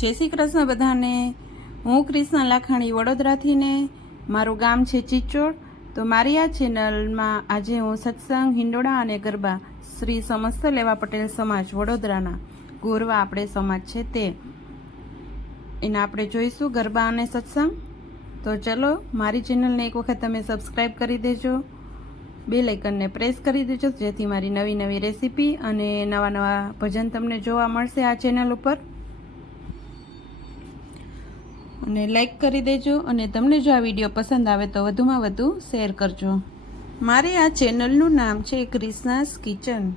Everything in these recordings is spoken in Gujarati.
જય શ્રી કૃષ્ણ બધાને. હું કૃષ્ણ લાખાણી વડોદરાથી ને મારું ગામ છે ચિચોડ. તો મારી આ ચેનલમાં આજે હું સત્સંગ, હિંડોળા અને ગરબા શ્રી સમસ્ત લેવા પટેલ સમાજ વડોદરાના ગોરવા આપણે સમાજ છે તે. એના આપણે જોઈશું ગરબા અને સત્સંગ. તો ચલો, મારી ચેનલને એક વખત તમે સબસ્ક્રાઈબ કરી દેજો. બે લાઇકનને પ્રેસ કરી દેજો, જેથી મારી નવી નવી રેસીપી અને નવા નવા ભજન તમને જોવા મળશે આ ચેનલ ઉપર. અને લાઈક કરી દેજો અને તમને જો આ વીડિયો પસંદ આવે તો વધુમાં વધુ શેર કરજો. મારે આ ચેનલનું નામ છે ક્રિષ્નાસ કિચન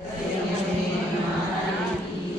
على نبينا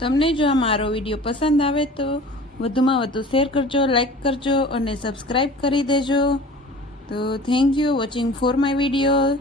તમને જો આ મારો વીડિયો પસંદ આવે તો વધુમાં વધુ શેર કરજો લાઈક કરજો અને સબસ્ક્રાઈબ કરી દેજો. તો thank you watching for my video